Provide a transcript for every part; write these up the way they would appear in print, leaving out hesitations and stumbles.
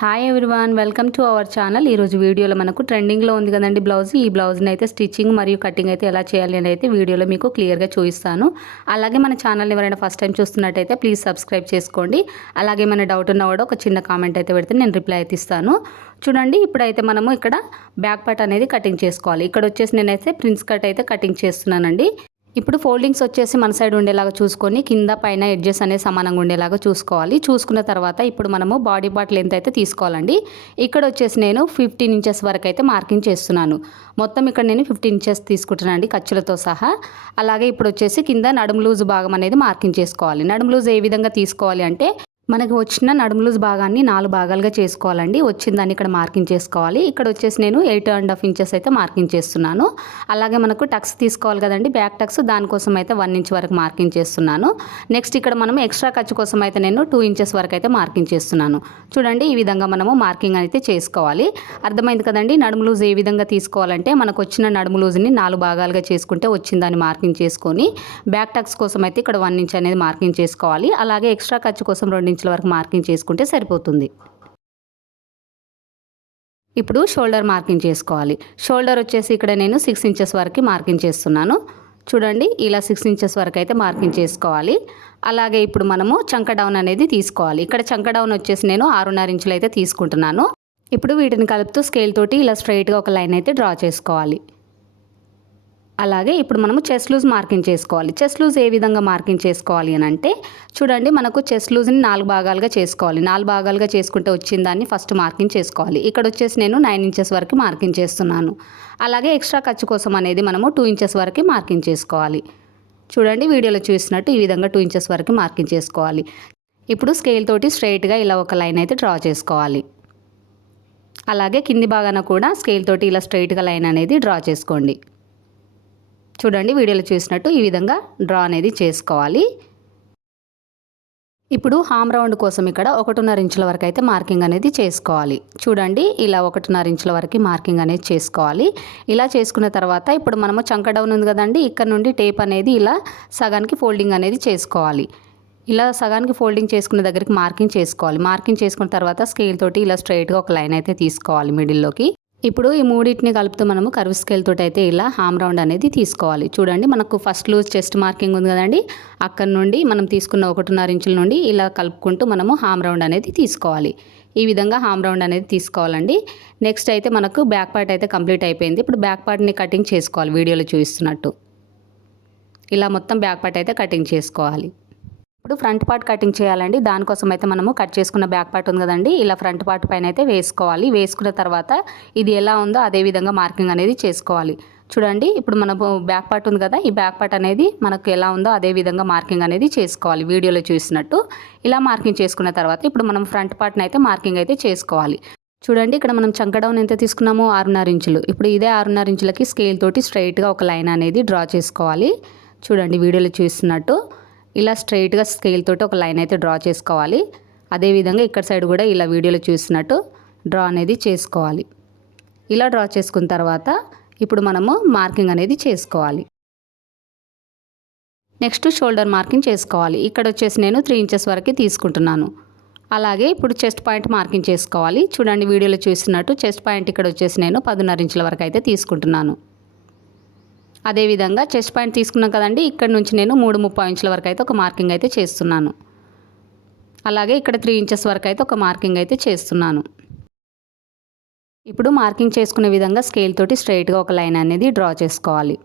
Hi everyone, welcome to our channel. ఈరోజు వీడియోలో మనకు ట్రెండింగ్లో ఉంది కదండి బ్లౌజ్. ఈ బ్లౌజ్ని అయితే స్టిచ్చింగ్ మరియు కటింగ్ అయితే ఎలా చేయాలి అని అయితే వీడియోలో మీకు క్లియర్గా చూపిస్తాను. అలాగే మన ఛానల్ని ఎవరైనా ఫస్ట్ టైం చూస్తున్నట్టయితే ప్లీజ్ సబ్స్క్రైబ్ చేసుకోండి. అలాగే ఏమైనా డౌట్ ఉన్నా కూడా ఒక చిన్న కామెంట్ అయితే పెడితే నేను రిప్లై అయితే ఇస్తాను. చూడండి, ఇప్పుడైతే మనము ఇక్కడ బ్యాక్ పార్ట్ అనేది కటింగ్ చేసుకోవాలి. ఇక్కడ వచ్చేసి నేనైతే ప్రిన్స్ కట్ అయితే కటింగ్ చేస్తున్నానండి. ఇప్పుడు ఫోల్డింగ్స్ వచ్చేసి మన సైడ్ ఉండేలాగా చూసుకొని కింద పైన ఎడ్జెస్ అనేది సమానంగా ఉండేలాగా చూసుకోవాలి. చూసుకున్న తర్వాత ఇప్పుడు మనము బాడీ పార్ట్ లెంత్ అయితే తీసుకోవాలండి. ఇక్కడ వచ్చేసి నేను 15 ఇంచెస్ వరకు అయితే మార్కింగ్ చేస్తున్నాను. మొత్తం ఇక్కడ నేను 15 ఇంచెస్ తీసుకుంటున్నానండి ఖర్చులతో సహా. అలాగే ఇప్పుడు వచ్చేసి కింద నడుము లూజ్ భాగం అనేది మార్కింగ్ చేసుకోవాలి. నడుము లూజ్ ఏ విధంగా తీసుకోవాలి అంటే మనకు వచ్చిన నడుము లూజ్ భాగాన్ని 4 భాగాలుగా చేసుకోవాలండి. వచ్చిన దాన్ని ఇక్కడ మార్కింగ్ చేసుకోవాలి. ఇక్కడ వచ్చేసి నేను 8.5 ఇంచెస్ అయితే మార్కింగ్ చేస్తున్నాను. అలాగే మనకు టక్స్ తీసుకోవాలి కదండి, బ్యాక్ టక్స్, దానికోసం అయితే 1 ఇంచ్ వరకు మార్కింగ్ చేస్తున్నాను. నెక్స్ట్ ఇక్కడ మనం ఎక్స్ట్రా ఖర్చు కోసం అయితే నేను 2 ఇంచెస్ వరకు అయితే మార్కింగ్ చేస్తున్నాను. చూడండి, ఈ విధంగా మనము మార్కింగ్ అయితే చేసుకోవాలి. అర్థమైంది కదండి. నడుము లూజ్ ఏ విధంగా తీసుకోవాలంటే మనకు వచ్చిన నడుము లూజ్ని 4 భాగాలుగా చేసుకుంటే వచ్చిన దాన్ని మార్కింగ్ చేసుకొని బ్యాక్ టక్స్ కోసం అయితే ఇక్కడ 1 ఇంచ్ అనేది మార్కింగ్ చేసుకోవాలి. అలాగే ఎక్స్ట్రా ఖర్చు కోసం 2 ఇంచుల వరకు మార్కింగ్ చేసుకుంటే సరిపోతుంది. ఇప్పుడు షోల్డర్ మార్కింగ్ చేసుకోవాలి. షోల్డర్ వచ్చేసి ఇక్కడ నేను 6 ఇంచెస్ వరకు మార్కింగ్ చేస్తున్నాను. చూడండి, ఇలా 6 ఇంచెస్ వరకు అయితే మార్కింగ్ చేసుకోవాలి. అలాగే ఇప్పుడు మనము చంక డౌన్ అనేది తీసుకోవాలి. ఇక్కడ చంక డౌన్ వచ్చేసి నేను 6.5 ఇంచులు అయితే తీసుకుంటున్నాను. ఇప్పుడు వీటిని కలుపుతూ స్కేల్ తోటి ఇలా స్ట్రైట్గా ఒక లైన్ అయితే డ్రా చేసుకోవాలి. అలాగే ఇప్పుడు మనము చెస్ట్ లూజ్ మార్కింగ్ చేసుకోవాలి. చెస్ట్ లూజ్ ఏ విధంగా మార్కింగ్ చేసుకోవాలి అని అంటే చూడండి, మనకు చెస్ట్ లూజ్ని 4 భాగాలుగా చేసుకోవాలి. 4 భాగాలుగా చేసుకుంటే వచ్చిన దాన్ని ఫస్ట్ మార్కింగ్ చేసుకోవాలి. ఇక్కడ వచ్చేసి నేను 9 ఇంచెస్ వరకు మార్కింగ్ చేస్తున్నాను. అలాగే ఎక్స్ట్రా ఖర్చు కోసం అనేది మనము 2 ఇంచెస్ వరకు మార్కింగ్ చేసుకోవాలి. చూడండి, వీడియోలో చూసినట్టు ఈ విధంగా 2 ఇంచెస్ వరకు మార్కింగ్ చేసుకోవాలి. ఇప్పుడు స్కేల్ తోటి స్ట్రైట్గా ఇలా ఒక లైన్ అయితే డ్రా చేసుకోవాలి. అలాగే కింది భాగాన కూడా స్కేల్ తోటి ఇలా స్ట్రైట్గా లైన్ అనేది డ్రా చేసుకోండి. చూడండి, వీడియోలో చూసినట్టు ఈ విధంగా డ్రా అనేది చేసుకోవాలి. ఇప్పుడు హామ్ రౌండ్ కోసం ఇక్కడ 1.5 ఇంచుల వరకు అయితే మార్కింగ్ అనేది చేసుకోవాలి. చూడండి, ఇలా 1.5 ఇంచుల వరకు మార్కింగ్ అనేది చేసుకోవాలి. ఇలా చేసుకున్న తర్వాత ఇప్పుడు మనము చంక డౌన్ ఉంది కదండి, ఇక్కడ నుండి టేప్ అనేది ఇలా సగానికి ఫోల్డింగ్ అనేది చేసుకోవాలి. ఇలా సగానికి ఫోల్డింగ్ చేసుకున్న దగ్గరికి మార్కింగ్ చేసుకోవాలి. మార్కింగ్ చేసుకున్న తర్వాత స్కేల్ తోటి ఇలా స్ట్రైట్గా ఒక లైన్ అయితే తీసుకోవాలి మిడిల్లోకి. ఇప్పుడు ఈ మూడింటిని కలుపుతూ మనము కర్వ్ స్కేల్ తోటి అయితే ఇలా హామ్ రౌండ్ అనేది తీసుకోవాలి. చూడండి, మనకు ఫస్ట్ లూజ్ చెస్ట్ మార్కింగ్ ఉంది కదండి, అక్కడ నుండి మనం తీసుకున్న 1.5 ఇంచుల నుండి ఇలా కలుపుకుంటూ మనము హామ్ రౌండ్ అనేది తీసుకోవాలి. ఈ విధంగా హామ్ రౌండ్ అనేది తీసుకోవాలండి. నెక్స్ట్ అయితే మనకు బ్యాక్ పార్ట్ అయితే కంప్లీట్ అయిపోయింది. ఇప్పుడు బ్యాక్ పార్ట్ని కటింగ్ చేసుకోవాలి. వీడియోలో చూపిస్తున్నట్టు ఇలా మొత్తం బ్యాక్ పార్ట్ అయితే కటింగ్ చేసుకోవాలి. ఇప్పుడు ఫ్రంట్ పార్ట్ కటింగ్ చేయాలండి. దానికోసం అయితే మనము కట్ చేసుకున్న బ్యాక్ పార్ట్ ఉంది కదండి, ఇలా ఫ్రంట్ పార్ట్ పైన అయితే వేసుకోవాలి. వేసుకున్న తర్వాత ఇది ఎలా ఉందో అదే విధంగా మార్కింగ్ అనేది చేసుకోవాలి. చూడండి, ఇప్పుడు మన బ్యాక్ పార్ట్ ఉంది కదా, ఈ బ్యాక్ పార్ట్ అనేది మనకు ఎలా ఉందో అదే విధంగా మార్కింగ్ అనేది చేసుకోవాలి. వీడియోలో చూసినట్టు ఇలా మార్కింగ్ చేసుకున్న తర్వాత ఇప్పుడు మనం ఫ్రంట్ పార్ట్ని అయితే మార్కింగ్ అయితే చేసుకోవాలి. చూడండి, ఇక్కడ మనం చంక డౌన్ ఎంత తీసుకున్నామో 6.5 ఇంచులు. ఇప్పుడు ఇదే 6.5 ఇంచులకి స్కేల్ తోటి స్ట్రైట్గా ఒక లైన్ అనేది డ్రా చేసుకోవాలి. చూడండి, వీడియోలో చూస్తున్నట్టు ఇలా స్ట్రైట్గా స్కేల్ తోటి ఒక లైన్ అయితే డ్రా చేసుకోవాలి. అదేవిధంగా ఇక్కడ సైడ్ కూడా ఇలా వీడియోలో చూసినట్టు డ్రా అనేది చేసుకోవాలి. ఇలా డ్రా చేసుకున్న తర్వాత ఇప్పుడు మనము మార్కింగ్ అనేది చేసుకోవాలి. నెక్స్ట్ షోల్డర్ మార్కింగ్ చేసుకోవాలి. ఇక్కడ వచ్చేసి నేను 3 ఇంచెస్ వరకు తీసుకుంటున్నాను. అలాగే ఇప్పుడు చెస్ట్ పాయింట్ మార్కింగ్ చేసుకోవాలి. చూడండి, వీడియోలో చూసినట్టు చెస్ట్ పాయింట్ ఇక్కడ వచ్చేసి నేను 10.5 ఇంచుల వరకు అయితే తీసుకుంటున్నాను. అదేవిధంగా చెస్ట్ పాయింట్ తీసుకున్నాం కదండి, ఇక్కడ నుంచి నేను 3.30 ఇంచుల వరకు అయితే ఒక మార్కింగ్ అయితే చేస్తున్నాను. అలాగే ఇక్కడ 3 ఇంచెస్ వరకు అయితే ఒక మార్కింగ్ అయితే చేస్తున్నాను. ఇప్పుడు మార్కింగ్ చేసుకునే విధంగా స్కేల్ తోటి స్ట్రైట్గా ఒక లైన్ అనేది డ్రా చేసుకోవాలి.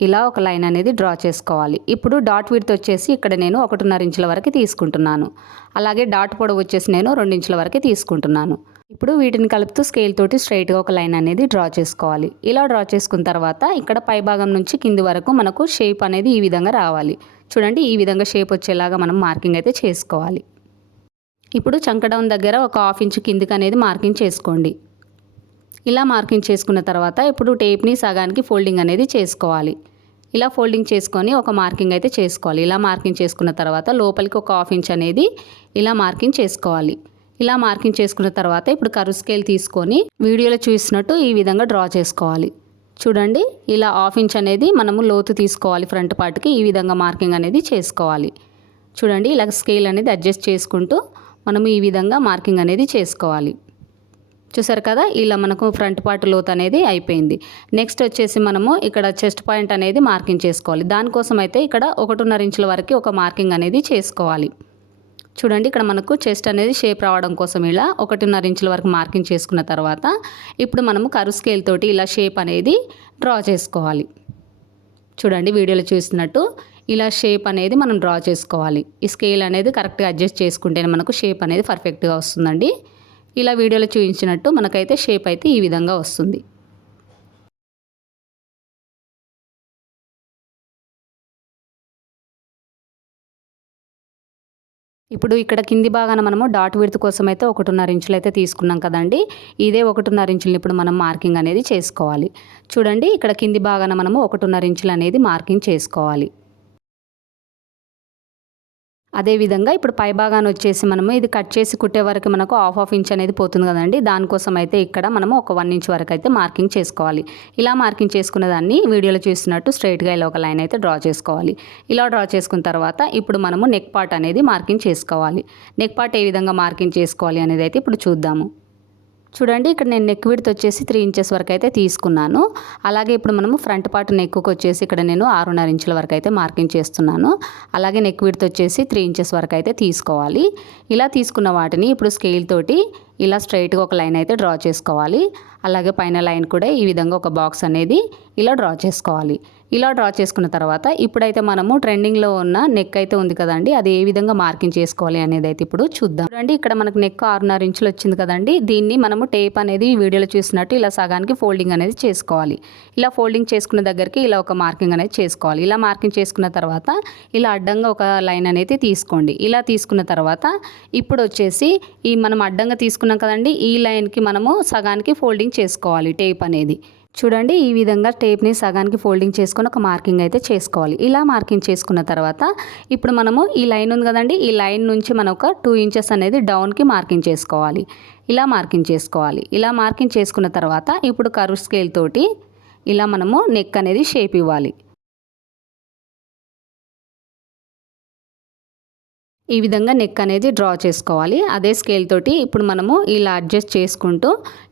ఇలా ఒక లైన్ అనేది డ్రా చేసుకోవాలి. ఇప్పుడు డాట్ విడ్త్ వచ్చేసి ఇక్కడ నేను 1.5 ఇంచుల వరకు తీసుకుంటున్నాను. అలాగే డాట్ పొడవు వచ్చేసి నేను 2 ఇంచుల వరకు తీసుకుంటున్నాను. ఇప్పుడు వీటిని కలుపుతూ స్కేల్ తోటి స్ట్రైట్గా ఒక లైన్ అనేది డ్రా చేసుకోవాలి. ఇలా డ్రా చేసుకున్న తర్వాత ఇక్కడ పై భాగం నుంచి కింది వరకు మనకు షేప్ అనేది ఈ విధంగా రావాలి. చూడండి, ఈ విధంగా షేప్ వచ్చేలాగా మనం మార్కింగ్ అయితే చేసుకోవాలి. ఇప్పుడు చంక డౌన్ దగ్గర ఒక 1/2 ఇంచు కిందికి అనేది మార్కింగ్ చేసుకోండి. ఇలా మార్కింగ్ చేసుకున్న తర్వాత ఇప్పుడు టేప్ని సగానికి ఫోల్డింగ్ అనేది చేసుకోవాలి. ఇలా ఫోల్డింగ్ చేసుకొని ఒక మార్కింగ్ అయితే చేసుకోవాలి. ఇలా మార్కింగ్ చేసుకున్న తర్వాత లోపలికి ఒక 1/2 ఇంచ్ అనేది ఇలా మార్కింగ్ చేసుకోవాలి. ఇలా మార్కింగ్ చేసుకున్న తర్వాత ఇప్పుడు కర్వ్ స్కేల్ తీసుకొని వీడియోలో చూసినట్టు ఈ విధంగా డ్రా చేసుకోవాలి. చూడండి, ఇలా 1/2 ఇంచ్ అనేది మనము లోతు తీసుకోవాలి. ఫ్రంట్ పార్ట్కి ఈ విధంగా మార్కింగ్ అనేది చేసుకోవాలి. చూడండి, ఇలా స్కేల్ అనేది అడ్జస్ట్ చేసుకుంటూ మనము ఈ విధంగా మార్కింగ్ అనేది చేసుకోవాలి. చూసారు కదా, ఇలా మనకు ఫ్రంట్ పార్ట్ లోత్ అనేది అయిపోయింది. నెక్స్ట్ వచ్చేసి మనము ఇక్కడ చెస్ట్ పాయింట్ అనేది మార్కింగ్ చేసుకోవాలి. దానికోసం అయితే ఇక్కడ 1.5 ఇంచుల వరకు ఒక మార్కింగ్ అనేది చేసుకోవాలి. చూడండి, ఇక్కడ మనకు చెస్ట్ అనేది షేప్ రావడం కోసం ఇలా 1.5 ఇంచుల వరకు మార్కింగ్ చేసుకున్న తర్వాత ఇప్పుడు మనము కర్వ్ స్కేల్ తోటి ఇలా షేప్ అనేది డ్రా చేసుకోవాలి. చూడండి, వీడియోలో చూసినట్టు ఇలా షేప్ అనేది మనం డ్రా చేసుకోవాలి. ఈ స్కేల్ అనేది కరెక్ట్గా అడ్జస్ట్ చేసుకుంటేనే మనకు షేప్ అనేది పర్ఫెక్ట్గా వస్తుందండి. ఇలా వీడియోలో చూపించినట్టు మనకైతే షేప్ అయితే ఈ విధంగా వస్తుంది. ఇప్పుడు ఇక్కడ కింది భాగాన మనము డాట్ విడ్త్ కోసం అయితే 1.5 ఇంచులు అయితే తీసుకున్నాం కదండి. ఇదే 1.5 ఇంచులు ఇప్పుడు మనం మార్కింగ్ అనేది చేసుకోవాలి. చూడండి, ఇక్కడ కింది భాగాన మనము 1.5 ఇంచులు అనేది మార్కింగ్ చేసుకోవాలి. అదేవిధంగా ఇప్పుడు పై భాగాన్ని వచ్చేసి మనము ఇది కట్ చేసి కుట్టే వరకు మనకు హాఫ్ ఇంచ్ అనేది పోతుంది కదండి. దానికోసం అయితే ఇక్కడ మనము ఒక 1 ఇంచ్ వరకు అయితే మార్కింగ్ చేసుకోవాలి. ఇలా మార్కింగ్ చేసుకున్న దాన్ని వీడియోలో చూసినట్టు స్ట్రైట్గా ఇలా ఒక లైన్ అయితే డ్రా చేసుకోవాలి. ఇలా డ్రా చేసుకున్న తర్వాత ఇప్పుడు మనము నెక్ పార్ట్ అనేది మార్కింగ్ చేసుకోవాలి. నెక్ పార్ట్ ఏ విధంగా మార్కింగ్ చేసుకోవాలి అనేది అయితే ఇప్పుడు చూద్దాము. చూడండి, ఇక్కడ నేను నెక్ విడ్త్ వచ్చేసి 3 ఇంచెస్ వరకు అయితే తీసుకున్నాను. అలాగే ఇప్పుడు మనము ఫ్రంట్ పార్ట్ నెక్కు వచ్చేసి ఇక్కడ నేను 6.5 ఇంచుల వరకు అయితే మార్కింగ్ చేస్తున్నాను. అలాగే నెక్ విడ్త్ వచ్చేసి 3 ఇంచెస్ వరకు అయితే తీసుకోవాలి. ఇలా తీసుకున్న వాటిని ఇప్పుడు స్కేల్ తోటి ఇలా స్ట్రైట్గా ఒక లైన్ అయితే డ్రా చేసుకోవాలి. అలాగే పైన లైన్ కూడా ఈ విధంగా ఒక బాక్స్ అనేది ఇలా డ్రా చేసుకోవాలి. ఇలా డ్రా చేసుకున్న తర్వాత ఇప్పుడైతే మనము ట్రెండింగ్లో ఉన్న నెక్ అయితే ఉంది కదండి, అది ఏ విధంగా మార్కింగ్ చేసుకోవాలి అనేది అయితే ఇప్పుడు చూద్దాం. చూడండి, ఇక్కడ మనకు నెక్ 6.5 ఇంచులు వచ్చింది కదండి. దీన్ని మనము టేప్ అనేది వీడియోలో చూసినట్టు ఇలా సగానికి ఫోల్డింగ్ అనేది చేసుకోవాలి. ఇలా ఫోల్డింగ్ చేసుకున్న దగ్గరికి ఇలా ఒక మార్కింగ్ అనేది చేసుకోవాలి. ఇలా మార్కింగ్ చేసుకున్న తర్వాత ఇలా అడ్డంగా ఒక లైన్ అనేది తీసుకోండి. ఇలా తీసుకున్న తర్వాత ఇప్పుడు వచ్చేసి ఈ మనం అడ్డంగా తీసుకున్నాం కదండి, ఈ లైన్కి మనము సగానికి ఫోల్డింగ్ చేసుకోవాలి టేప్ అనేది. చూడండి, ఈ విధంగా టేప్ని సగానికి ఫోల్డింగ్ చేసుకొని ఒక మార్కింగ్ అయితే చేసుకోవాలి. ఇలా మార్కింగ్ చేసుకున్న తర్వాత ఇప్పుడు మనము ఈ లైన్ ఉంది కదండి, ఈ లైన్ నుంచి మనం ఒక 2 ఇంచెస్ అనేది డౌన్కి మార్కింగ్ చేసుకోవాలి. ఇలా మార్కింగ్ చేసుకోవాలి. ఇలా మార్కింగ్ చేసుకున్న తర్వాత ఇప్పుడు కర్వ్ స్కేల్ తోటి ఇలా మనము నెక్ అనేది షేప్ ఇవ్వాలి. ఈ విధంగా నెక్ అనేది డ్రా చేసుకోవాలి. అదే స్కేల్ తోటి ఇప్పుడు మనము ఇలా అడ్జస్ట్ చేసుకుంటూ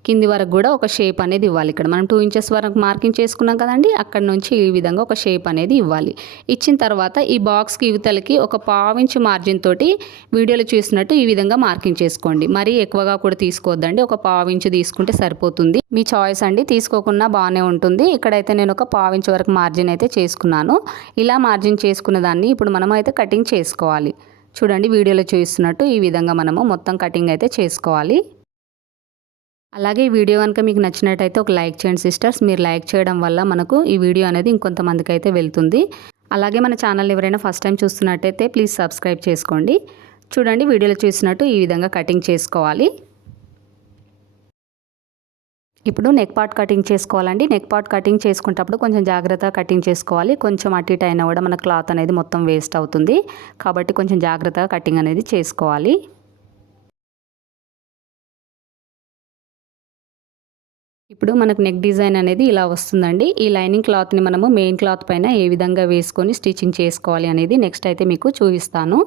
కింది వరకు కూడా ఒక షేప్ అనేది ఇవ్వాలి. ఇక్కడ మనం 2 ఇంచెస్ వరకు మార్కింగ్ చేసుకున్నాం కదండి, అక్కడ నుంచి ఈ విధంగా ఒక షేప్ అనేది ఇవ్వాలి. ఇచ్చిన తర్వాత ఈ బాక్స్కి ఇవతలకి ఒక 1/2 ఇంచ్ మార్జిన్ తోటి వీడియోలో చూసినట్టు ఈ విధంగా మార్కింగ్ చేసుకోండి. మరీ ఎక్కువగా కూడా తీసుకోవద్దండి, ఒక 1/2 ఇంచ్ తీసుకుంటే సరిపోతుంది. మీ చాయిస్ అండి, తీసుకోకుండా బాగానే ఉంటుంది. ఇక్కడైతే నేను ఒక 1/2 ఇంచ్ వరకు మార్జిన్ అయితే చేసుకున్నాను. ఇలా మార్జిన్ చేసుకున్న దాన్ని ఇప్పుడు మనం అయితే కటింగ్ చేసుకోవాలి. చూడండి, వీడియోలో చూపిస్తున్నట్టు ఈ విధంగా మనము మొత్తం కటింగ్ అయితే చేసుకోవాలి. అలాగే ఈ వీడియో కనుక మీకు నచ్చినట్టయితే ఒక లైక్ చేయండి సిస్టర్స్. మీరు లైక్ చేయడం వల్ల మనకు ఈ వీడియో అనేది ఇంకొంతమందికి అయితే వెళ్తుంది. అలాగే మన ఛానల్ ఎవరైనా ఫస్ట్ టైం చూస్తున్నట్టయితే ప్లీజ్ సబ్స్క్రైబ్ చేసుకోండి. చూడండి, వీడియోలో చూసినట్టు ఈ విధంగా కటింగ్ చేసుకోవాలి. ఇప్పుడు నెక్ పార్ట్ కటింగ్ చేసుకోవాలండి. నెక్ పార్ట్ కటింగ్ చేసుకునేటప్పుడు కొంచెం జాగ్రత్తగా కటింగ్ చేసుకోవాలి. కొంచెం అటు ఇటు అయినా కూడా మన క్లాత్ అనేది మొత్తం వేస్ట్ అవుతుంది. కాబట్టి కొంచెం జాగ్రత్తగా కటింగ్ అనేది చేసుకోవాలి. ఇప్పుడు మనకు నెక్ డిజైన్ అనేది ఇలా వస్తుందండి. ఈ లైనింగ్ క్లాత్ని మనము మెయిన్ క్లాత్ పైన ఏ విధంగా వేసుకొని స్టిచ్చింగ్ చేసుకోవాలి అనేది నెక్స్ట్ అయితే మీకు చూపిస్తాను.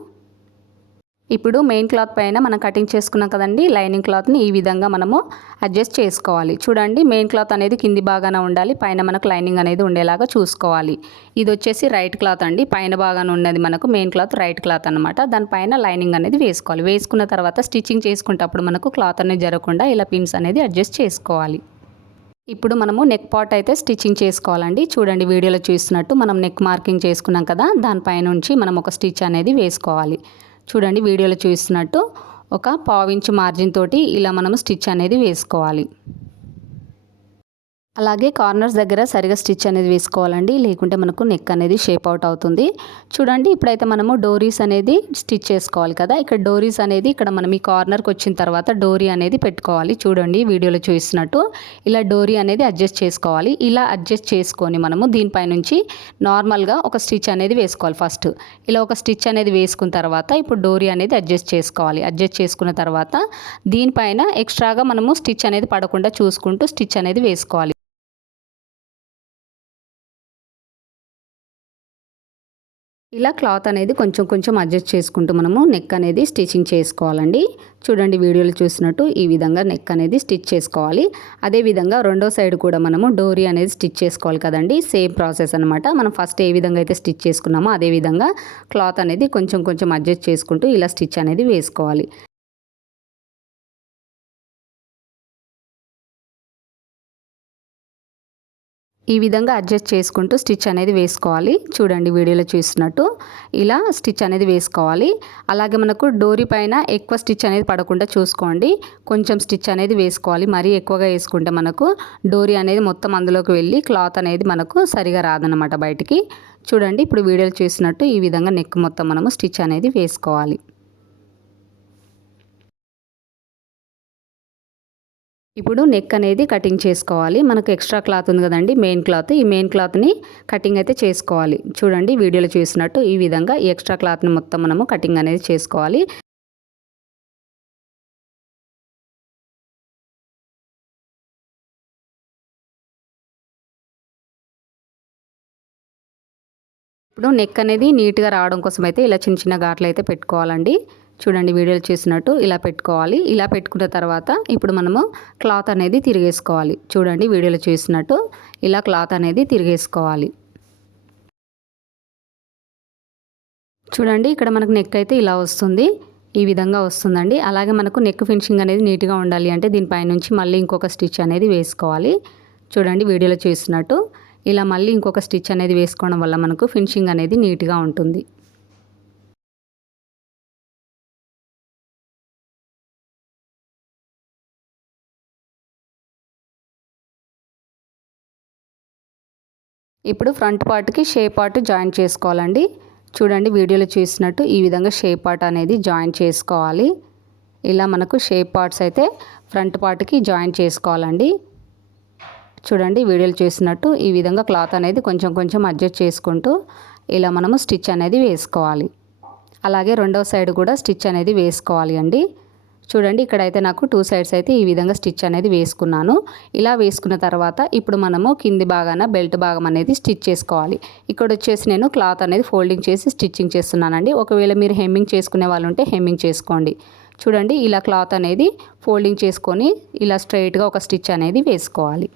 ఇప్పుడు మెయిన్ క్లాత్ పైన మనం కటింగ్ చేసుకున్నాం కదండి, లైనింగ్ క్లాత్ని ఈ విధంగా మనము అడ్జస్ట్ చేసుకోవాలి. చూడండి, మెయిన్ క్లాత్ అనేది కింది భాగాన ఉండాలి, పైన మనకు లైనింగ్ అనేది ఉండేలాగా చూసుకోవాలి. ఇది వచ్చేసి రైట్ క్లాత్ అండి, పైన భాగాన ఉన్నది మనకు మెయిన్ క్లాత్ రైట్ క్లాత్ అనమాట. దానిపైన లైనింగ్ అనేది వేసుకోవాలి. వేసుకున్న తర్వాత స్టిచ్చింగ్ చేసుకునేటప్పుడు మనకు క్లాత్ అనేది జరగకుండా ఇలా పిన్స్ అనేది అడ్జస్ట్ చేసుకోవాలి. ఇప్పుడు మనము నెక్ పార్ట్ అయితే స్టిచ్చింగ్ చేసుకోవాలండి. చూడండి, వీడియోలో చూస్తున్నట్టు మనం నెక్ మార్కింగ్ చేసుకున్నాం కదా, దానిపైనుంచి మనం ఒక స్టిచ్ అనేది వేసుకోవాలి. చూడండి, వీడియోలో చూస్తున్నట్టు ఒక 1/2 ఇంచ్ మార్జిన్ తోటి ఇలా మనము స్టిచ్ అనేది వేసుకోవాలి. అలాగే కార్నర్స్ దగ్గర సరిగా స్టిచ్ అనేది వేసుకోవాలండి, లేకుంటే మనకు నెక్ అనేది షేప్ అవుట్ అవుతుంది. చూడండి, ఇప్పుడైతే మనము డోరీస్ అనేది స్టిచ్ చేసుకోవాలి కదా. ఇక్కడ డోరీస్ అనేది ఇక్కడ మనం ఈ కార్నర్కి వచ్చిన తర్వాత డోరీ అనేది పెట్టుకోవాలి. చూడండి, వీడియోలో చూస్తున్నట్టు ఇలా డోరీ అనేది అడ్జస్ట్ చేసుకోవాలి. ఇలా అడ్జస్ట్ చేసుకొని మనము దీనిపై నుంచి నార్మల్గా ఒక స్టిచ్ అనేది వేసుకోవాలి. ఫస్ట్ ఇలా ఒక స్టిచ్ అనేది వేసుకున్న తర్వాత ఇప్పుడు డోరీ అనేది అడ్జస్ట్ చేసుకోవాలి. అడ్జస్ట్ చేసుకున్న తర్వాత దీనిపైన ఎక్స్ట్రాగా మనము స్టిచ్ అనేది పడకుండా చూసుకుంటూ స్టిచ్ అనేది వేసుకోవాలి. ఇలా క్లాత్ అనేది కొంచెం కొంచెం అడ్జస్ట్ చేసుకుంటూ మనము నెక్ అనేది స్టిచ్చింగ్ చేసుకోవాలండి. చూడండి వీడియోలో చూసినట్టు ఈ విధంగా నెక్ అనేది స్టిచ్ చేసుకోవాలి. అదేవిధంగా రెండో సైడ్ కూడా మనము డోరీ అనేది స్టిచ్ చేసుకోవాలి కదండి. సేమ్ ప్రాసెస్ అనమాట. మనం ఫస్ట్ ఏ విధంగా అయితే స్టిచ్ చేసుకున్నామో అదేవిధంగా క్లాత్ అనేది కొంచెం కొంచెం అడ్జస్ట్ చేసుకుంటూ ఇలా స్టిచ్ అనేది వేసుకోవాలి. ఈ విధంగా అడ్జస్ట్ చేసుకుంటూ స్టిచ్ అనేది వేసుకోవాలి. చూడండి వీడియోలో చూసినట్టు ఇలా స్టిచ్ అనేది వేసుకోవాలి. అలాగే మనకు డోరీ పైన ఎక్కువ స్టిచ్ అనేది పడకుండా చూసుకోండి. కొంచెం స్టిచ్ అనేది వేసుకోవాలి. మరీ ఎక్కువగా వేసుకుంటే మనకు డోరీ అనేది మొత్తం అందులోకి వెళ్ళి క్లాత్ అనేది మనకు సరిగా రాదన్నమాట బయటికి. చూడండి ఇప్పుడు వీడియోలో చూసినట్టు ఈ విధంగా నెక్ మొత్తం మనము స్టిచ్ అనేది వేసుకోవాలి. ఇప్పుడు నెక్ అనేది కటింగ్ చేసుకోవాలి. మనకు ఎక్స్ట్రా క్లాత్ ఉంది కదండి, మెయిన్ క్లాత్. ఈ మెయిన్ క్లాత్ని కటింగ్ అయితే చేసుకోవాలి. చూడండి వీడియోలో చూసినట్టు ఈ విధంగా ఈ ఎక్స్ట్రా క్లాత్ని మొత్తం మనము కటింగ్ అనేది చేసుకోవాలి. ఇప్పుడు నెక్ అనేది నీట్గా రావడం కోసం అయితే ఇలా చిన్న చిన్న ఘాట్లు అయితే పెట్టుకోవాలండి. చూడండి వీడియోలో చూసినట్టు ఇలా పెట్టుకోవాలి. ఇలా పెట్టుకున్న తర్వాత ఇప్పుడు మనము క్లాత్ అనేది తిరిగేసుకోవాలి. చూడండి వీడియోలో చూసినట్టు ఇలా క్లాత్ అనేది తిరిగేసుకోవాలి. చూడండి ఇక్కడ మనకు నెక్ అయితే ఇలా వస్తుంది. ఈ విధంగా వస్తుందండి. అలాగే మనకు నెక్ ఫినిషింగ్ అనేది నీట్గా ఉండాలి అంటే దీనిపైనుంచి మళ్ళీ ఇంకొక స్టిచ్ అనేది వేసుకోవాలి. చూడండి వీడియోలో చూసినట్టు ఇలా మళ్ళీ ఇంకొక స్టిచ్ అనేది వేసుకోవడం వల్ల మనకు ఫినిషింగ్ అనేది నీట్గా ఉంటుంది. ఇప్పుడు ఫ్రంట్ పార్ట్కి షేప్ పార్ట్ జాయింట్ చేసుకోవాలండి. చూడండి వీడియోలో చూసినట్టు ఈ విధంగా షేప్ పార్ట్ అనేది జాయింట్ చేసుకోవాలి. ఇలా మనకు షేప్ పార్ట్స్ అయితే ఫ్రంట్ పార్ట్కి జాయింట్ చేసుకోవాలండి. చూడండి వీడియోలో చూసినట్టు ఈ విధంగా క్లాత్ అనేది కొంచెం కొంచెం అడ్జస్ట్ చేసుకుంటూ ఇలా మనము స్టిచ్ అనేది వేసుకోవాలి. అలాగే రెండవ సైడ్ కూడా స్టిచ్ అనేది వేసుకోవాలి అండి. చూడండి ఇక్కడైతే నాకు 2 సైడ్స్ అయితే ఈ విధంగా స్టిచ్ అనేది వేసుకున్నాను. ఇలా వేసుకున్న తర్వాత ఇప్పుడు మనము కింది భాగాన బెల్ట్ భాగం అనేది స్టిచ్ చేసుకోవాలి. ఇక్కడ వచ్చేసి నేను క్లాత్ అనేది ఫోల్డింగ్ చేసి స్టిచ్చింగ్ చేస్తున్నానండి. ఒకవేళ మీరు హెమ్మింగ్ చేసుకునే వాళ్ళు ఉంటే హెమ్మింగ్ చేసుకోండి. చూడండి ఇలా క్లాత్ అనేది ఫోల్డింగ్ చేసుకొని ఇలా స్ట్రైట్గా ఒక స్టిచ్ అనేది వేసుకోవాలి.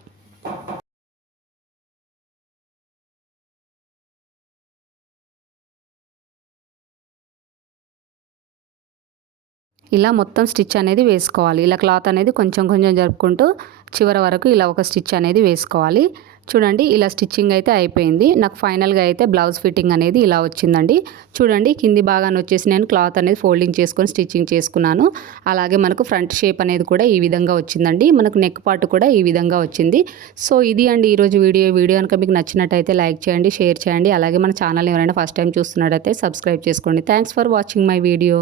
ఇలా మొత్తం స్టిచ్ అనేది వేసుకోవాలి. ఇలా క్లాత్ అనేది కొంచెం కొంచెం జరుపుకుంటూ చివరి వరకు ఇలా ఒక స్టిచ్ అనేది వేసుకోవాలి. చూడండి ఇలా స్టిచ్చింగ్ అయితే అయిపోయింది. నాకు ఫైనల్గా అయితే బ్లౌజ్ ఫిట్టింగ్ అనేది ఇలా వచ్చిందండి. చూడండి కింది భాగాన్ని వచ్చేసి నేను క్లాత్ అనేది ఫోల్డింగ్ చేసుకొని స్టిచ్చింగ్ చేసుకున్నాను. అలాగే మనకు ఫ్రంట్ షేప్ అనేది కూడా ఈ విధంగా వచ్చిందండి. మనకు నెక్ పార్ట్ కూడా ఈ విధంగా వచ్చింది. సో ఇది అండి ఈరోజు వీడియో కనుక మీకు నచ్చినట్టయితే లైక్ చేయండి, షేర్ చేయండి. అలాగే మన ఛానల్ ఎవరైనా ఫస్ట్ టైం చూస్తున్నట్టయితే సబ్స్క్రైబ్ చేసుకోండి. Thanks for watching my video.